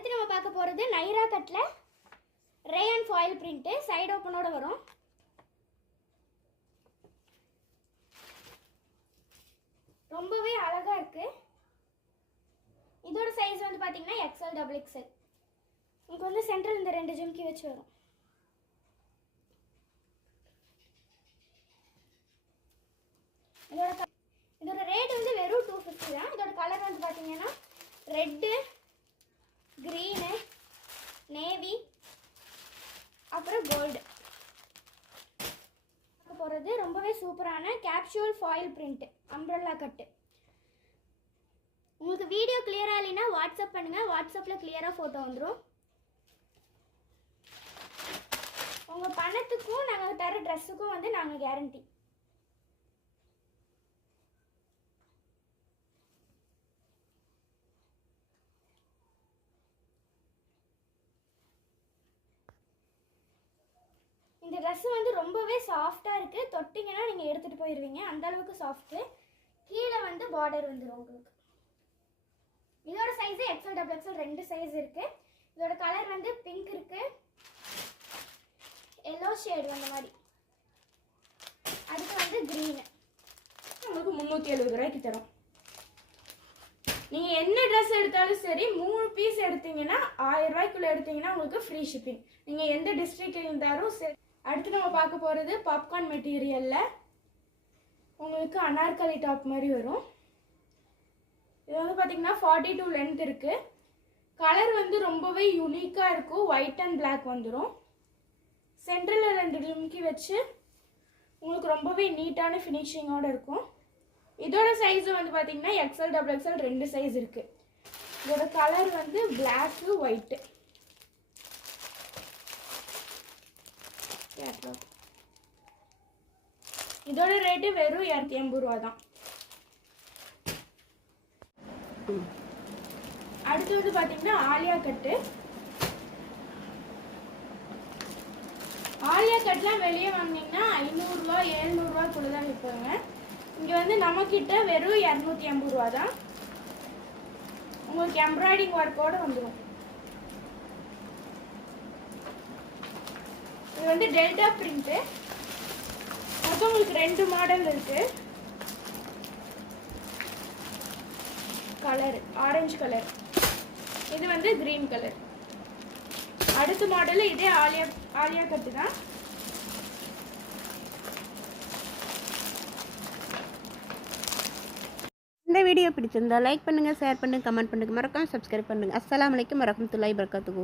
அடுத்து நம்ம பார்க்க போகிறது நைரா கட்டில் ரேயன் ஃபாயில் பிரிண்ட்டு சைடு ஓப்பனோட வரும். ரொம்பவே அழகாக இருக்குது இதோட சைஸ் வந்து பார்த்தீங்கன்னா எக்ஸ்எல் டபுள் எக்ஸ்எல் உங்களுக்கு வந்து சென்ட்ரல் இந்த ரெண்டு ஜும்கி வச்சு வரும். இதோட ரேட் வந்து வெறும் டூ ஃபிஃப்டி தான் இதோட கலர் வந்து பார்த்தீங்கன்னா ரெட்டு க்ரீனு நேவி அப்புறம் கோல்டு போகிறது ரொம்பவே சூப்பரான capsule foil print umbrella cut உங்களுக்கு வீடியோ கிளியராக இல்லைன்னா வாட்ஸ்அப் பண்ணுங்கள் வாட்ஸ்அப்பில் கிளியராக ஃபோட்டோ வந்துடும் உங்கள் பணத்துக்கும் நாங்கள் தர ட்ரெஸ்ஸுக்கும் வந்து நாங்கள் கேரண்டி ட்ரெஸ் வந்து ரொம்பவே சாஃப்டாக இருக்குது தொட்டிங்கன்னா நீங்கள் எடுத்துகிட்டு போயிடுவீங்க அந்தளவுக்கு சாஃப்ட்டு கீழே வந்து பார்டர் வந்துடும் உங்களுக்கு. இதோட சைஸு எக்ஸல் டபுள் எக்ஸல் ரெண்டு சைஸ் இருக்குது இதோட கலர் வந்து பிங்க் இருக்குது எல்லோ ஷேடு அந்த மாதிரி. அடுத்து வந்து க்ரீனு உங்களுக்கு முந்நூற்றி எழுபது ரூபாய்க்கு தரும். நீங்கள் என்ன ட்ரெஸ் எடுத்தாலும் சரி மூணு பீஸ் எடுத்தீங்கன்னா ஆயிரம் ரூபாய்க்குள்ளே எடுத்தீங்கன்னா உங்களுக்கு ஃப்ரீ ஷிப்பிங் நீங்கள் எந்த டிஸ்ட்ரிக்ட்ல இருந்தாலும் சரி. அடுத்து நம்ம பார்க்க போகிறது பாப்கார்ன் மெட்டீரியலில் உங்களுக்கு அனார்கலி டாப் மாதிரி வரும். இது வந்து பார்த்திங்கன்னா ஃபார்ட்டி டூ லென்த் இருக்குது கலர் வந்து ரொம்பவே யூனிக்காக இருக்கும். ஒயிட் அண்ட் பிளாக் வந்துடும் சென்டரில் ரெண்டு லிம்கி வச்சு உங்களுக்கு ரொம்பவே நீட்டான ஃபினிஷிங்கோட இருக்கும். இதோட சைஸும் வந்து பார்த்தீங்கன்னா எக்ஸ்எல் டபுள் எக்ஸ்எல் ரெண்டு சைஸ் இருக்கு. இதோட கலர் வந்து பிளாக்கு ஒயிட்டு இதோட ரேட்டு வெறும் இரநூத்தி எண்பது ரூபா தான் அடுத்து வந்து பார்த்தீங்கன்னா ஆலியா கட்டு. ஆலியா கட்டெலாம் வெளியே வாங்கினீங்கன்னா ஐநூறுரூவா ஏழ்நூறுவாக்குள்ள தான் விற்பாங்க. இங்கே வந்து நம்மக்கிட்ட வெறும் இரநூத்தி ஐம்பது ரூபா தான் உங்களுக்கு எம்ப்ராய்டிங் ஒர்க்கோட வந்துடும் இது வந்து டெல்டா பிரிண்ட்டு மொத்தம் உங்களுக்கு ரெண்டு மாடல் இருக்கு. கலர் ஆரஞ்சு கலர் இது வந்து கிரீன் கலர் அடுத்த மாடல் இதே ஆலியா ஆலியா கட்டு தான். இந்த வீடியோ பிடிச்சிருந்தா லைக் பண்ணுங்கள் ஷேர் பண்ணுங்கள் கமெண்ட் பண்ணுங்கள் மறக்காமல் சப்ஸ்கிரைப் பண்ணுங்கள் அஸ்லாம் வலைக்கம் வரமத்துல்லாய் வபரகாத்துஹு